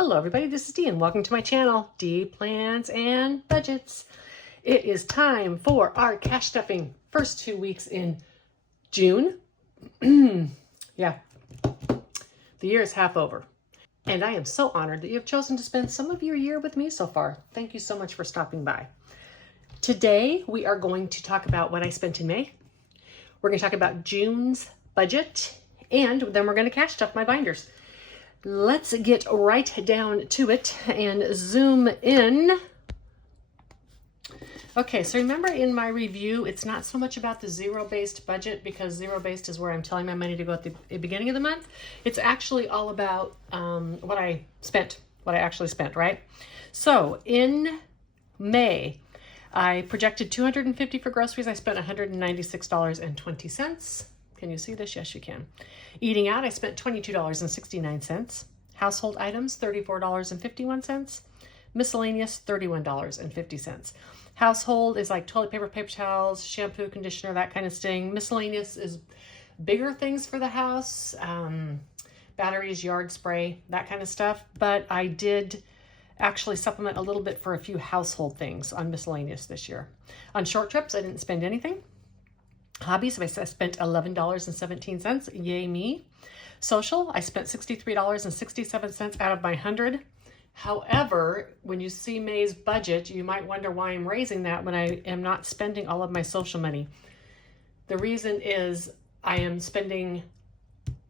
Hello everybody, this is Dee and welcome to my channel, Dee Plans and Budgets. It is time for our cash stuffing first 2 weeks in June. Yeah, the year is half over. And I am so honored that you have chosen to spend some of your year with me so far. Thank you so much for stopping by. Today we are going to talk about what I spent in May. We're going to talk about June's budget, and then we're going to cash stuff my binders. Let's get right down to it and zoom in. Okay, so remember in my review, it's not so much about the zero-based budget, because zero-based is where I'm telling my money to go at the beginning of the month. It's actually all about what I actually spent, right? So in May, I projected $250 for groceries. I spent $196.20. Can you see this? Yes, you can. Eating out, I spent $22.69. Household items, $34.51. Miscellaneous, $31.50. Household is like toilet paper, paper towels, shampoo, conditioner, that kind of thing. Miscellaneous is bigger things for the house, batteries, yard spray, that kind of stuff. But I did actually supplement a little bit for a few household things on miscellaneous this year. On short trips, I didn't spend anything. Hobbies, I spent $11.17. Yay me. Social, I spent $63.67 out of my 100. However, when you see May's budget, you might wonder why I'm raising that when I am not spending all of my social money. The reason is I am spending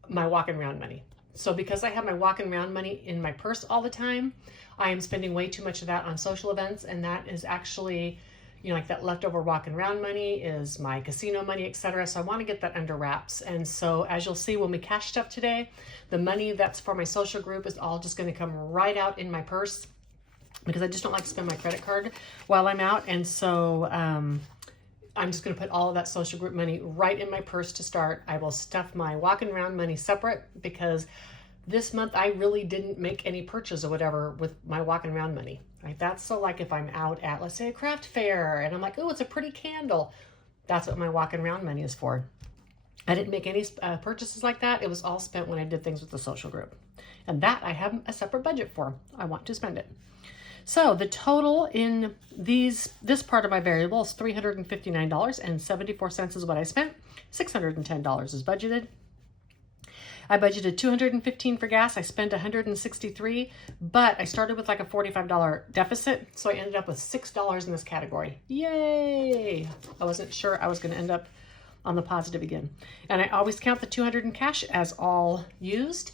my walking around money. So because I have my walking around money in my purse all the time, I am spending way too much of that on social events, and that is actually, like that leftover walking around money is my casino money, etc. So I want to get that under wraps. And so as you'll see when we cash stuff today, the money that's for my social group is all just going to come right out in my purse, because I just don't like to spend my credit card while I'm out. And so I'm just going to put all of that social group money right in my purse to start. I will stuff my walking around money separate, because this month I really didn't make any purchase or whatever with my walking around money. Right? That's so like if I'm out at, let's say, a craft fair and I'm like, oh, it's a pretty candle. That's what my walking around money is for. I didn't make any purchases like that. It was all spent when I did things with the social group. And that I have a separate budget for. I want to spend it. So the total in this part of my variable is $359.74 is what I spent. $610 is budgeted. I budgeted $215 for gas. I spent $163, but I started with like a $45 deficit, so I ended up with $6 in this category. Yay! I wasn't sure I was going to end up on the positive again. And I always count the $200 in cash as all used.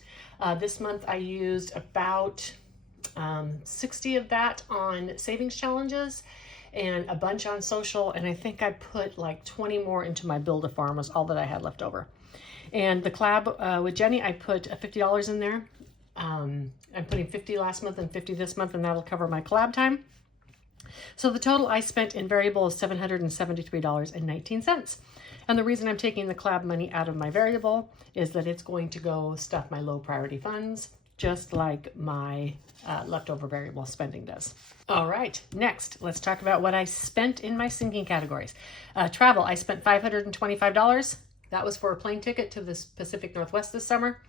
This month I used about 60 of that on savings challenges and a bunch on social, and I think I put like 20 more into my Build-A-Farm was all that I had left over. And the collab with Jenny, I put $50 in there. I'm putting $50 last month and $50 this month, and that'll cover my collab time. So the total I spent in variable is $773.19. And the reason I'm taking the collab money out of my variable is that it's going to go stuff my low priority funds, just like my leftover variable spending does. All right, next, let's talk about what I spent in my sinking categories. Travel, I spent $525. That was for a plane ticket to the Pacific Northwest this summer.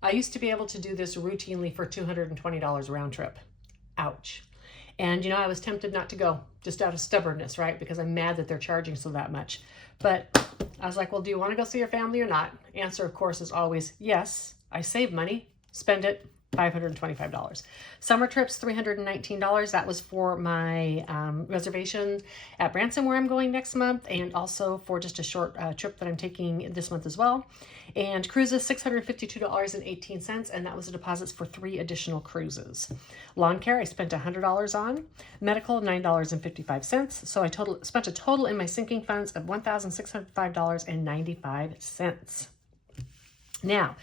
I used to be able to do this routinely for $220 round trip. Ouch. And I was tempted not to go, just out of stubbornness, right? Because I'm mad that they're charging so that much. But I was like, well, do you want to go see your family or not? Answer, of course, is always yes. I save money, spend it, $525. Summer trips, $319. That was for my reservation at Branson, where I'm going next month, and also for just a short trip that I'm taking this month as well. And cruises, $652.18, and that was the deposits for 3 additional cruises. Lawn care, I spent $100 on. Medical, $9.55. So I spent a total in my sinking funds of $1,605.95. Now,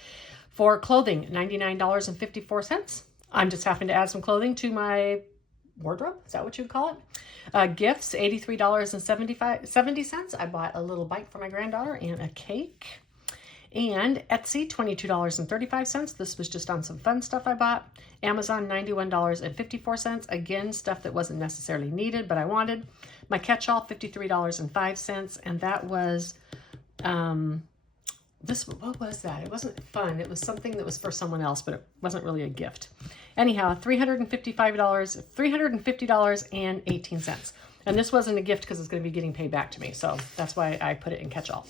for clothing, $99.54. I'm just having to add some clothing to my wardrobe. Is that what you'd call it? Gifts, $83.70. I bought a little bike for my granddaughter and a cake. And Etsy, $22.35. This was just on some fun stuff I bought. Amazon, $91.54. Again, stuff that wasn't necessarily needed, but I wanted. My catch-all, $53.05. And that was what was that? It wasn't fun. It was something that was for someone else, but it wasn't really a gift. Anyhow, $350.18. And this wasn't a gift because it's going to be getting paid back to me. So that's why I put it in catch-all.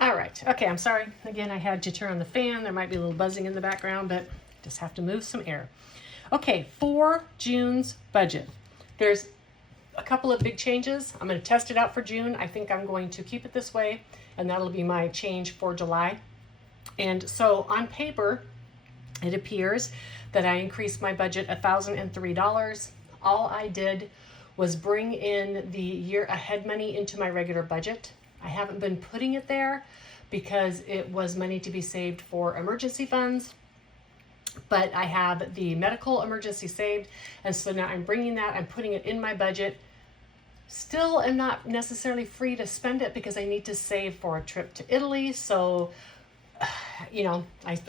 All right. Okay, I'm sorry. Again, I had to turn on the fan. There might be a little buzzing in the background, but just have to move some air. Okay, for June's budget, there's a couple of big changes. I'm going to test it out for June. I think I'm going to keep it this way, and that'll be my change for July. And so on paper, it appears that I increased my budget $1,003. All I did was bring in the year ahead money into my regular budget. I haven't been putting it there because it was money to be saved for emergency funds, but I have the medical emergency saved, and so now I'm bringing that, I'm putting it in my budget. Still am not necessarily free to spend it because I need to save for a trip to Italy, so, you know, it's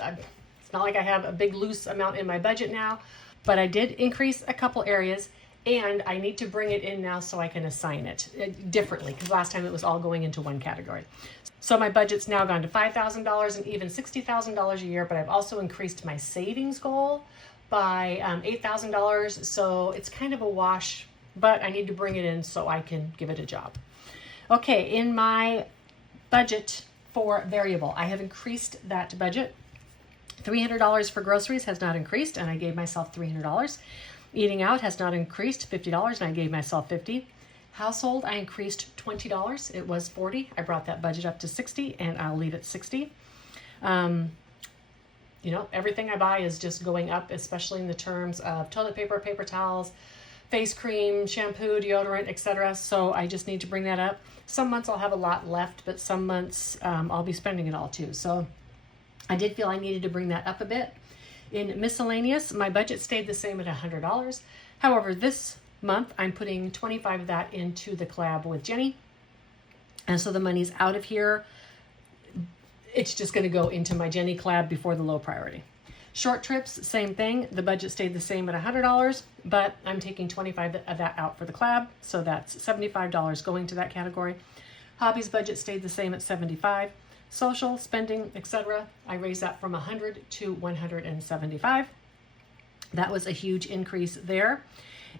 not like I have a big loose amount in my budget now, but I did increase a couple areas, and I need to bring it in now so I can assign it differently, because last time it was all going into one category. So my budget's now gone to $5,000 and even $60,000 a year, but I've also increased my savings goal by $8,000, so it's kind of a wash, but I need to bring it in so I can give it a job. Okay, in my budget for variable, I have increased that budget. $300 for groceries has not increased, and I gave myself $300. Eating out has not increased, $50, and I gave myself $50. Household, I increased $20. It was $40. I brought that budget up to $60, and I'll leave it $60. You know, everything I buy is just going up, especially in the terms of toilet paper, paper towels, face cream, shampoo, deodorant, etc. So I just need to bring that up. Some months I'll have a lot left, but some months I'll be spending it all too. So I did feel I needed to bring that up a bit. In miscellaneous, my budget stayed the same at $100. However, this month I'm putting 25 of that into the collab with Jenny. And so the money's out of here. It's just going to go into my Jenny collab before the low priority. Short trips, same thing. The budget stayed the same at $100, but I'm taking 25 of that out for the collab. So that's $75 going to that category. Hobbies budget stayed the same at 75. Social, spending, etc. I raised that from 100 to 175. That was a huge increase there.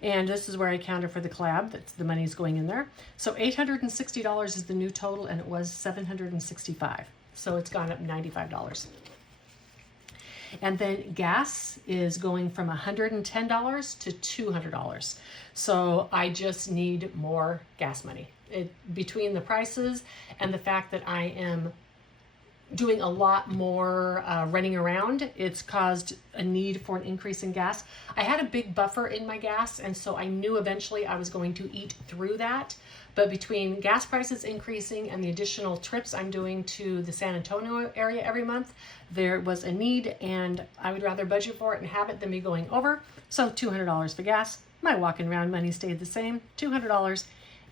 And this is where I counted for the collab. That's the money's going in there. So $860 is the new total, and it was $765. So it's gone up $95. And then gas is going from $110 to $200. So I just need more gas money. Between the prices and the fact that I am doing a lot more running around, it's caused a need for an increase in gas. I had a big buffer in my gas, and so I knew eventually I was going to eat through that. But between gas prices increasing and the additional trips I'm doing to the San Antonio area every month, there was a need, and I would rather budget for it and have it than be going over. So $200 for gas. My walking around money stayed the same, $200,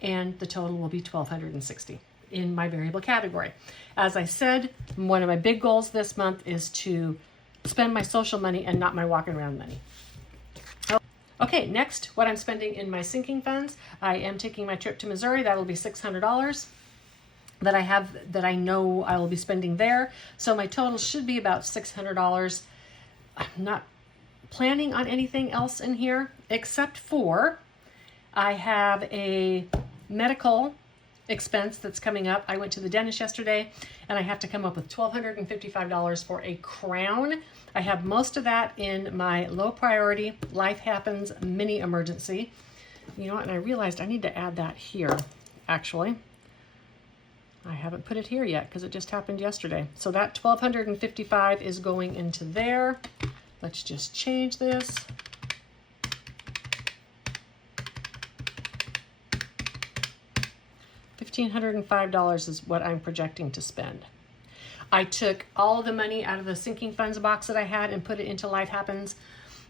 and the total will be $1,260 in my variable category. As I said, one of my big goals this month is to spend my social money and not my walking around money. Okay, next, what I'm spending in my sinking funds. I am taking my trip to Missouri. That'll be $600 that I know I will be spending there. So my total should be about $600. I'm not planning on anything else in here except for I have a medical expense that's coming up. I went to the dentist yesterday, and I have to come up with $1,255 for a crown. I have most of that in my low priority life happens mini emergency. You know what? And I realized I need to add that here. Actually, I haven't put it here yet because it just happened yesterday. So that $1,255 is going into there. Let's just change this. $1,505 is what I'm projecting to spend. I took all the money out of the sinking funds box that I had and put it into Life Happens,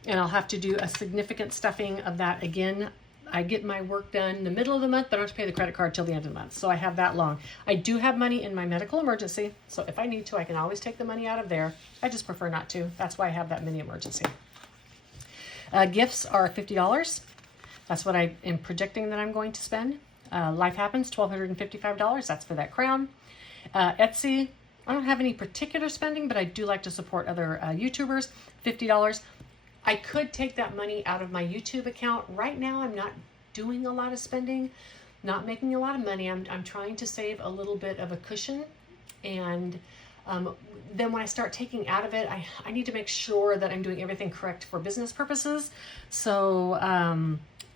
and I'll have to do a significant stuffing of that again. I get my work done in the middle of the month, but I don't have to pay the credit card till the end of the month, so I have that long. I do have money in my medical emergency, so if I need to, I can always take the money out of there. I just prefer not to. That's why I have that mini emergency. Gifts are $50. That's what I am projecting that I'm going to spend. Life Happens, $1,255. That's for that crown. Etsy, I don't have any particular spending, but I do like to support other YouTubers. $50. I could take that money out of my YouTube account. Right now, I'm not doing a lot of spending, not making a lot of money. I'm trying to save a little bit of a cushion. And then when I start taking out of it, I need to make sure that I'm doing everything correct for business purposes. So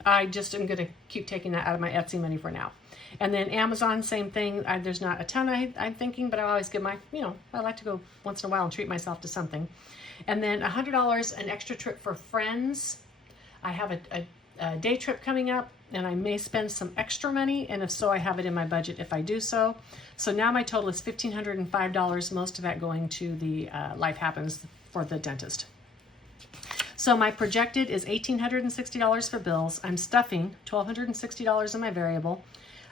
I just am going to keep taking that out of my Etsy money for now. And then Amazon, same thing. There's not a ton I'm thinking, but I always give my, I like to go once in a while and treat myself to something. And then $100, an extra trip for friends. I have a day trip coming up, and I may spend some extra money, and if so, I have it in my budget if I do so. So now my total is $1,505, most of that going to the Life Happens for the dentist. So my projected is $1,860 for bills. I'm stuffing $1,260 in my variable.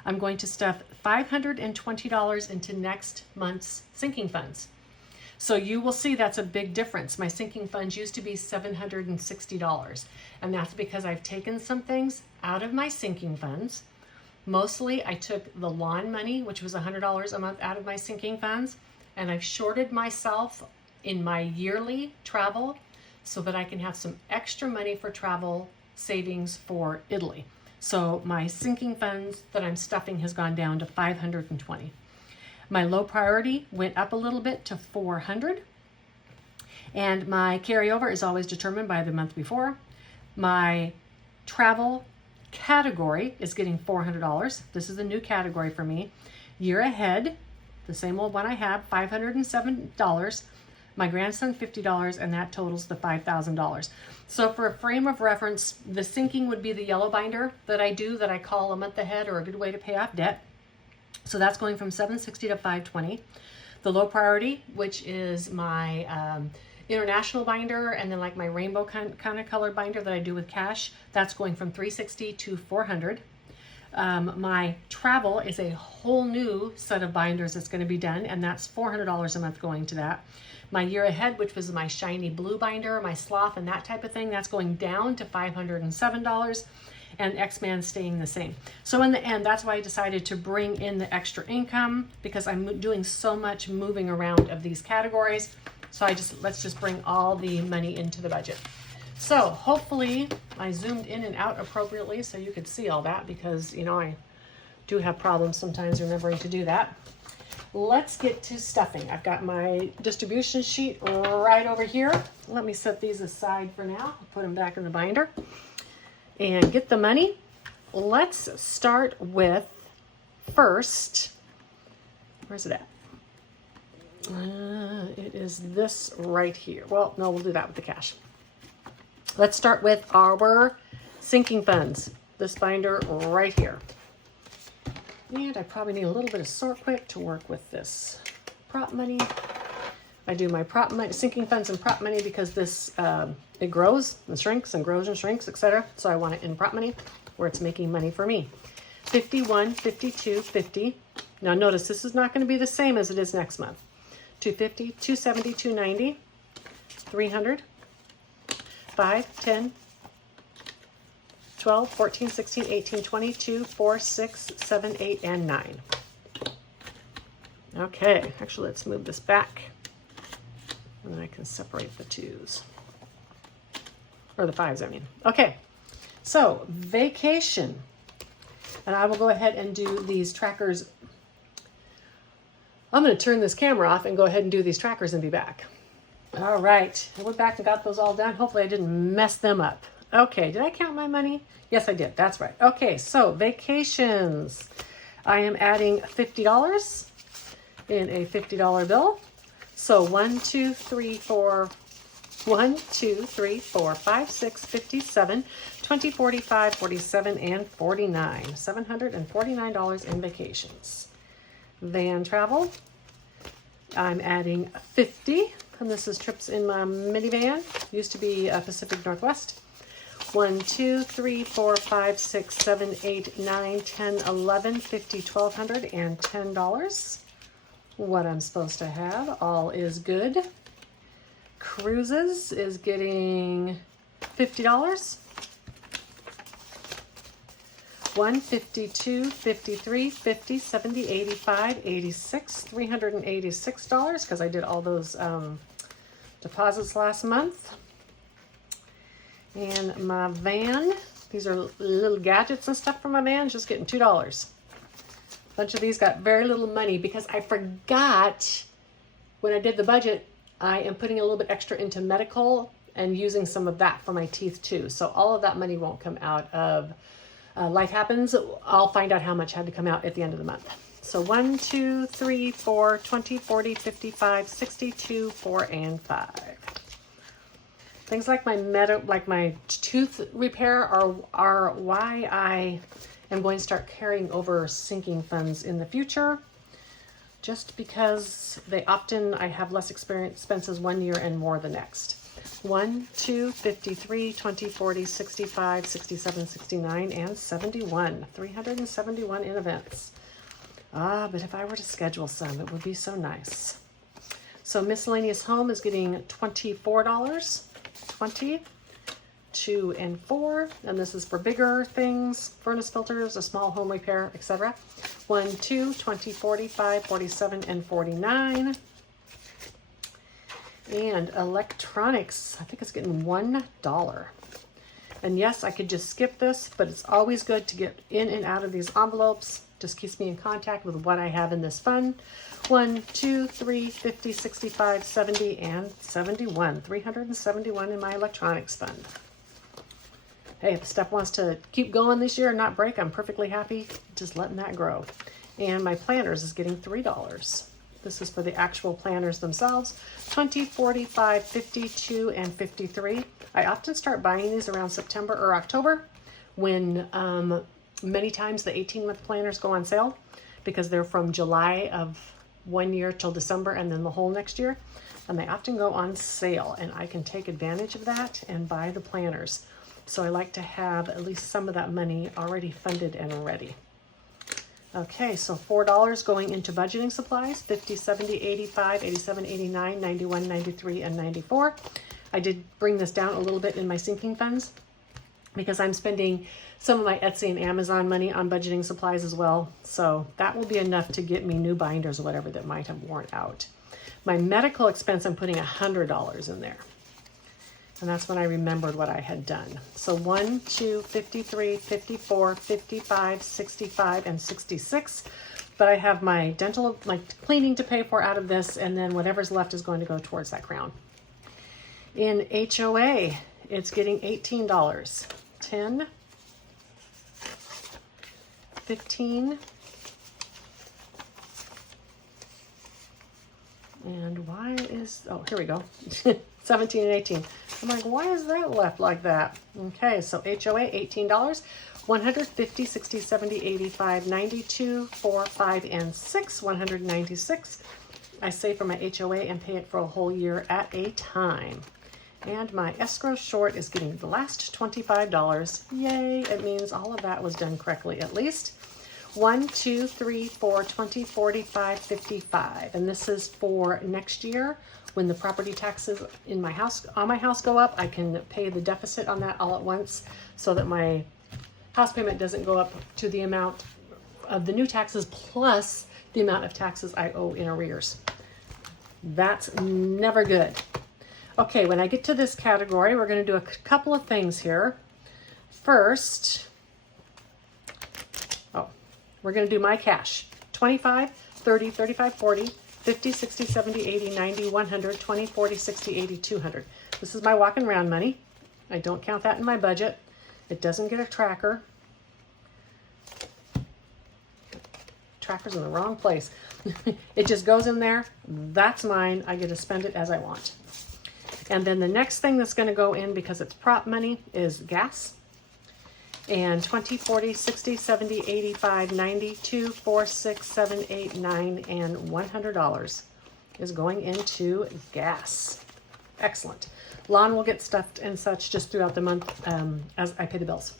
I'm going to stuff $520 into next month's sinking funds. So you will see that's a big difference. My sinking funds used to be $760, and that's because I've taken some things out of my sinking funds. Mostly I took the lawn money, which was $100 a month, out of my sinking funds, and I've shorted myself in my yearly travel so that I can have some extra money for travel savings for Italy. So my sinking funds that I'm stuffing has gone down to $520. My low priority went up a little bit to $400. And my carryover is always determined by the month before. My travel category is getting $400. This is a new category for me. Year ahead, the same old one I have, $507. My grandson, $50, and that totals the $5,000. So for a frame of reference, the sinking would be the yellow binder that I do, that I call a month ahead or a good way to pay off debt. So that's going from $760 to $520. The low priority, which is my international binder, and then like my rainbow kind of colored binder that I do with cash, that's going from $360 to $400. My travel is a whole new set of binders that's going to be done, and that's $400 a month going to that. My year ahead, which was my shiny blue binder, my sloth and that type of thing, that's going down to $507, and X-Man staying the same. So in the end, that's why I decided to bring in the extra income, because I'm doing so much moving around of these categories. So let's just bring all the money into the budget. So hopefully I zoomed in and out appropriately so you could see all that, because I do have problems sometimes remembering to do that. Let's get to stuffing. I've got my distribution sheet right over here. Let me set these aside for now. Put them back in the binder and get the money. Let's start with first, where's it at? It is this right here. Well, no, we'll do that with the cash. Let's start with our sinking funds. This binder right here. And I probably need a little bit of sort quick to work with this prop money. I do my prop money, sinking funds and prop money, because this, it grows and shrinks and grows and shrinks, etc. So I want it in prop money where it's making money for me. 51, 52, 50. Now notice this is not going to be the same as it is next month. 250, 270, 290, 300, 5, 10, 12, 14, 16, 18, 22, 4, 6, 7, 8, and 9. Okay, actually let's move this back, and then I can separate the 2s, or the 5s, I mean. Okay, so vacation, and I will go ahead and do these trackers. I'm going to turn this camera off and go ahead and do these trackers and be back. All right, I went back and got those all done. Hopefully I didn't mess them up. Okay, did I count my money? Yes, I did. That's right. Okay, so vacations. I am adding $50 in a $50 bill. So 1, 2, 3, 4, 1, 2, 3, 4, 5, 6, 57, 20, 45, 47, and 49. $749 in vacations. Van travel. I'm adding 50, and this is trips in my minivan. Used to be Pacific Northwest. 1, 2, 3, 4, 5, 6, 7, 8, 9, 10, 11, 50, $1,200, and $10. What I'm supposed to have. All is good. Cruises is getting $50. $152, $53, $50, $70, $85, $86, $386 because I did all those deposits last month. And my van, these are little gadgets and stuff for my van, just getting $2. A bunch of these got very little money because I forgot when I did the budget, I am putting a little bit extra into medical and using some of that for my teeth too. So all of that money won't come out of Life Happens. I'll find out how much had to come out at the end of the month. So 1, 2, 3, 4, 20, 40, 55, 62, 4, and 5. Things like my tooth repair are why I am going to start carrying over sinking funds in the future. Just because I have less expenses one year and more the next. 1, 2, 53, 20, 40, 65, 67, 69, and 71. 371 in events. But if I were to schedule some, it would be so nice. So miscellaneous home is getting $24. 20, 2, and 4. And this is for bigger things, furnace filters, a small home repair, etc. 1, 2, 20, 45, 47, and 49. And electronics, I think it's getting $1. And yes, I could just skip this, but it's always good to get in and out of these envelopes. Just keeps me in contact with what I have in this fund. 1, 2, 3, 50, 65, 70, and 71. 371 in my electronics fund. Hey, if the stuff wants to keep going this year and not break, I'm perfectly happy just letting that grow. And my planners is getting $3. This is for the actual planners themselves. 20, 45, 52, and 53. I often start buying these around September or October when many times the 18-month planners go on sale because they're from July of one year till December and then the whole next year. And they often go on sale and I can take advantage of that and buy the planners. So I like to have at least some of that money already funded and ready. Okay, so $4 going into budgeting supplies, 50, 70, 85, 87, 89, 91, 93, and 94. I did bring this down a little bit in my sinking funds because I'm spending some of my Etsy and Amazon money on budgeting supplies as well. So that will be enough to get me new binders or whatever that might have worn out. My medical expense, I'm putting $100 in there. And that's when I remembered what I had done. So 1, 2, 53, 54, 55, 65, and 66. But I have my cleaning to pay for out of this, and then whatever's left is going to go towards that crown. In HOA, it's getting $18. 10, 15, and why is, oh, here we go. 17 and 18. I'm like, why is that left like that? Okay, so HOA, $18. 150, 60, 70, 85, 92, 4, 5, and 6. 196. I save for my HOA and pay it for a whole year at a time. And my escrow short is getting the last $25. Yay, it means all of that was done correctly at least. 1, 2, 3, 4, 20, 45, 55. And this is for next year. When the property taxes on my house go up, I can pay the deficit on that all at once so that my house payment doesn't go up to the amount of the new taxes plus the amount of taxes I owe in arrears. That's never good. Okay, when I get to this category, we're going to do a couple of things here. First, we're going to do my cash. 25, 30, 35, 40, 50, 60, 70, 80, 90, 100, 20, 40, 60, 80, 200. This is my walking around money. I don't count that in my budget. It doesn't get a tracker. Tracker's in the wrong place. It just goes in there. That's mine. I get to spend it as I want. And then the next thing that's going to go in because it's prop money is gas. And 20, 40, 60, 70, 85, 92, 4, 6, 7, 8, 9, and $100 is going into gas. Excellent. Lawn will get stuffed and such just throughout the month as I pay the bills.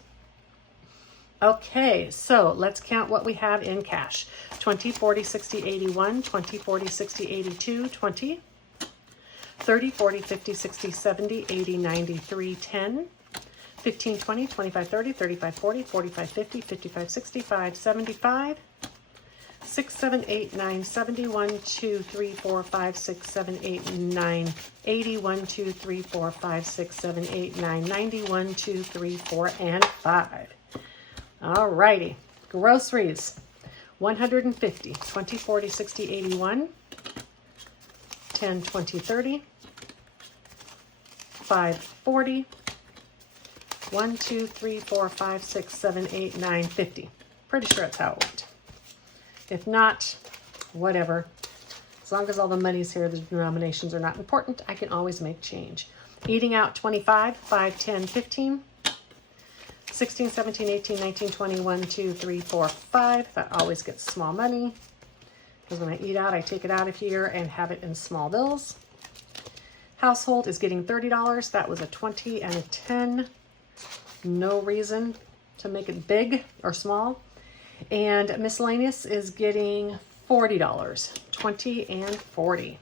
Okay, so let's count what we have in cash. 20, 40, 60, 81, 20, 40, 60, 82, 20, 30, 40, 50, 60, 70, 80, 93, 10, 15, 20, 25, 30, 35, 40, 45, 50, 55, 65, 75, 6, 7, 8, 9, 70, 1, 2, 3, 4, 5, 6, 7, 8, 9, 80, 1, 2, 3, 4, 5, 6, 7, 8, 9, 90, 1, 2, 3, 4, and 5. All righty. Groceries, 150, 20, 40, 60, 81, 10, 20, 30, 5, 40, 1, 2, 3, 4, 5, 6, 7, 8, 9, 50. Pretty sure that's how it went. If not, whatever. As long as all the money's here, the denominations are not important, I can always make change. Eating out, 25, 5, 10, 15, 16, 17, 18, 19, 20, 1, 2, 3, 4, 5. That always gets small money. Because when I eat out, I take it out of here and have it in small bills. Household is getting $30. That was a 20 and a 10. No reason to make it big or small. And miscellaneous is getting $40, 20 and 40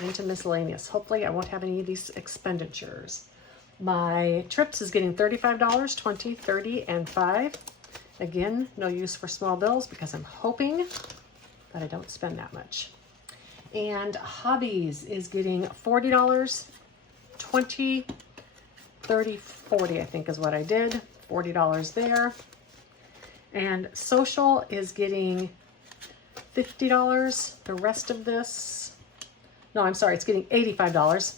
into miscellaneous. Hopefully I won't have any of these expenditures. My trips is getting $35, 20, 30, and 5. Again, no use for small bills because I'm hoping that I don't spend that much. And hobbies is getting $40, 20, 30, 40, I think is what I did. $40 there. And social is getting $50. The rest of this, no, I'm sorry, it's getting $85.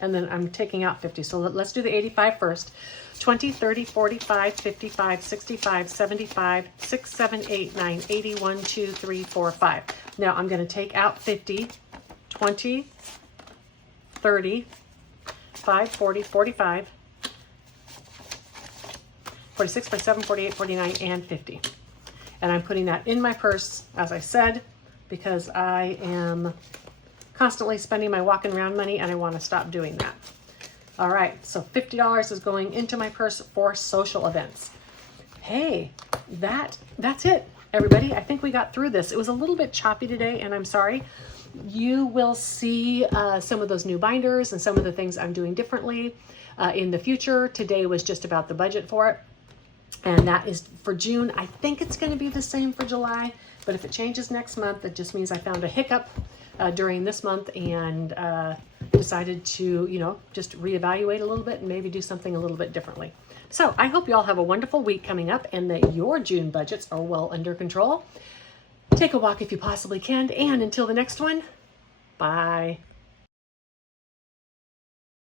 And then I'm taking out 50. So let's do the 85 first. 20, 30, 45, 55, 65, 75, 6, 7, 8, 9, 80, 1, 2, 3, 4, 5. Now I'm going to take out 50, 20, 30, 5, 40, 45, 46, 47, 48, 49, and 50. And I'm putting that in my purse, as I said, because I am constantly spending my walking around money and I want to stop doing that. All right, so $50 is going into my purse for social events. Hey, that's it, everybody. I think we got through this. It was a little bit choppy today, and I'm sorry. You will see some of those new binders and some of the things I'm doing differently in the future. Today was just about the budget for it. And that is for June. I think it's going to be the same for July, but if it changes next month, it just means I found a hiccup during this month and decided to, just reevaluate a little bit and maybe do something a little bit differently. So I hope you all have a wonderful week coming up and that your June budgets are well under control. Take a walk if you possibly can, and until the next one, bye.